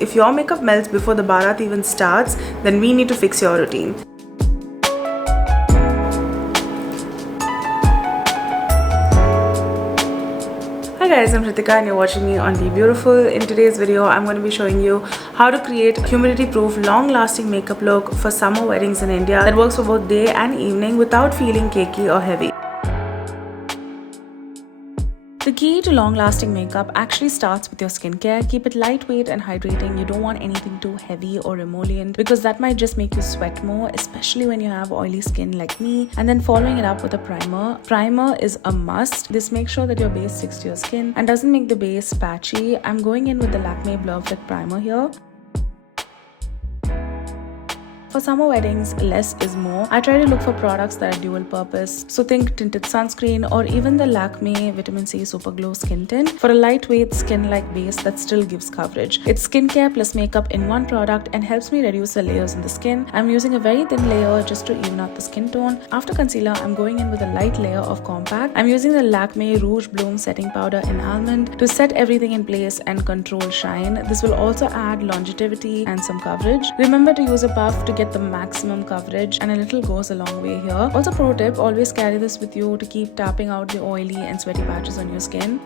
if your makeup melts before the Bharat even starts, then we need to fix your routine. Hi guys, I'm Ritika and you're watching me on BeBeautiful. In today's video, I'm going to be showing you how to create a humidity-proof, long-lasting makeup look for summer weddings in India that works for both day and evening without feeling cakey or heavy. The key to long-lasting makeup actually starts with your skincare. Keep it lightweight and hydrating. You don't want anything too heavy or emollient because that might just make you sweat more, especially when you have oily skin like me. And then following it up with a primer. Primer is a must. This makes sure that your base sticks to your skin and doesn't make the base patchy. I'm going in with the Lakme Blur Fit Primer here. For summer weddings, less is more. I try to look for products that are dual purpose. So think tinted sunscreen or even the Lakme Vitamin C Super Glow Skin Tint for a lightweight skin-like base that still gives coverage. It's skincare plus makeup in one product and helps me reduce the layers in the skin. I'm using a very thin layer just to even out the skin tone. After concealer, I'm going in with a light layer of compact. I'm using the Lakme Rouge Bloom Setting Powder in Almond to set everything in place and control shine. This will also add longevity and some coverage. Remember to use a puff to get the maximum coverage, and a little goes a long way here. Also, pro tip, always carry this with you to keep tapping out the oily and sweaty patches on your skin.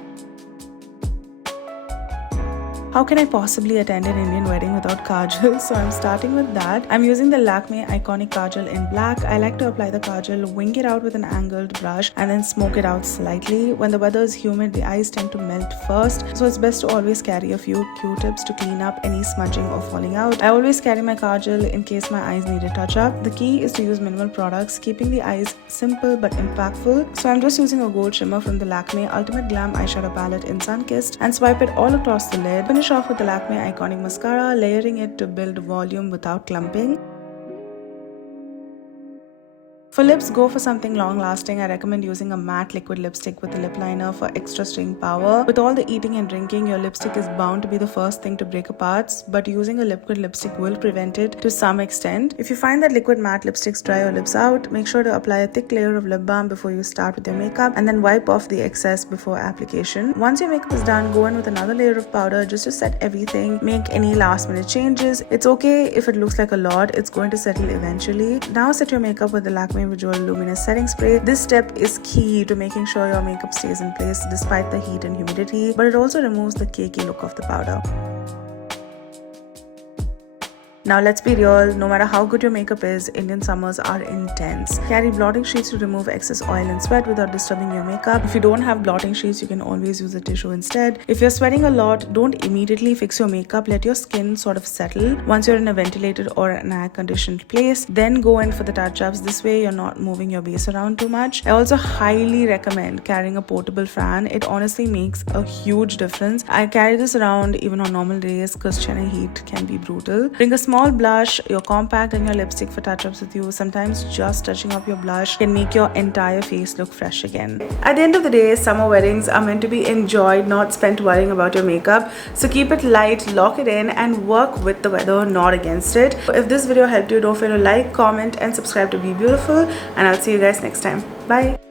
How can I possibly attend an Indian wedding without Kajal? So I'm starting with that. I'm using the Lakme Iconic Kajal in black. I like to apply the Kajal, wing it out with an angled brush and then smoke it out slightly. When the weather is humid, the eyes tend to melt first. So it's best to always carry a few Q-tips to clean up any smudging or falling out. I always carry my Kajal in case my eyes need a touch up. The key is to use minimal products, keeping the eyes simple but impactful. So I'm just using a gold shimmer from the Lakme Ultimate Glam eyeshadow palette in Sun-Kissed and swipe it all across the lid. Finish off with the Lakme Iconic Mascara, layering it to build volume without clumping. For lips, go for something long-lasting. I recommend using a matte liquid lipstick with a lip liner for extra staying power. With all the eating and drinking, your lipstick is bound to be the first thing to break apart, but using a liquid lipstick will prevent it to some extent. If you find that liquid matte lipsticks dry your lips out, make sure to apply a thick layer of lip balm before you start with your makeup and then wipe off the excess before application. Once your makeup is done, go in with another layer of powder just to set everything. Make any last-minute changes. It's okay if it looks like a lot, it's going to settle eventually. Now set your makeup with the Lakme Visual Luminous Setting Spray. This step is key to making sure your makeup stays in place despite the heat and humidity, but it also removes the cakey look of the powder. Now let's be real, no matter how good your makeup is, Indian summers are intense. Carry blotting sheets to remove excess oil and sweat without disturbing your makeup. If you don't have blotting sheets, you can always use a tissue instead. If you're sweating a lot, don't immediately fix your makeup. Let your skin sort of settle. Once you're in a ventilated or an air-conditioned place, then go in for the touch-ups. This way you're not moving your base around too much. I also highly recommend carrying a portable fan. It honestly makes a huge difference. I carry this around even on normal days because Chennai heat can be brutal. Bring a small blush, your compact and your lipstick for touch-ups with you. Sometimes just touching up your blush can make your entire face look fresh again. At the end of the day, summer weddings are meant to be enjoyed, not spent worrying about your makeup. So keep it light, lock it in and work with the weather, not against it. If this video helped you, don't forget to like, comment and subscribe to BeBeautiful, and I'll see you guys next time. Bye.